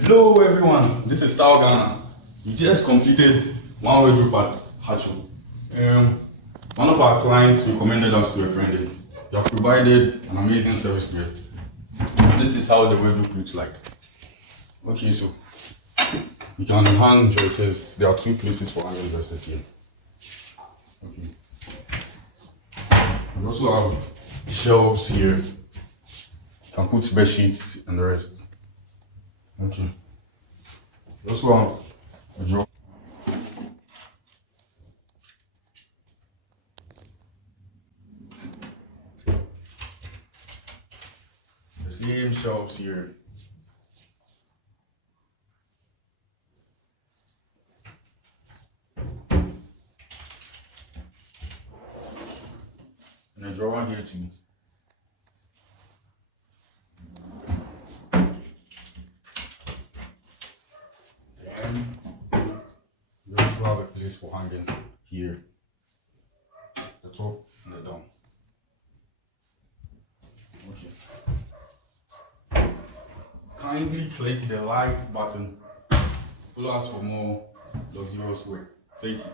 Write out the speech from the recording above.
Hello everyone, this is STYLE Ghana. We just completed one wardrobe at Haatso. One of our clients recommended us to a friend. We have provided an amazing service to it. This is how the wardrobe looks like. Okay, so you can hang dresses. There are two places for hanging dresses here. Okay. We also have shelves here. You can put bed sheets and the rest. Okay. We also have a drawer. The same shelves here. And a drawer here too. And we also have a place for hanging here. The top and the down. Okay. Kindly click the like button. Follow us for more luxurious work. Thank you.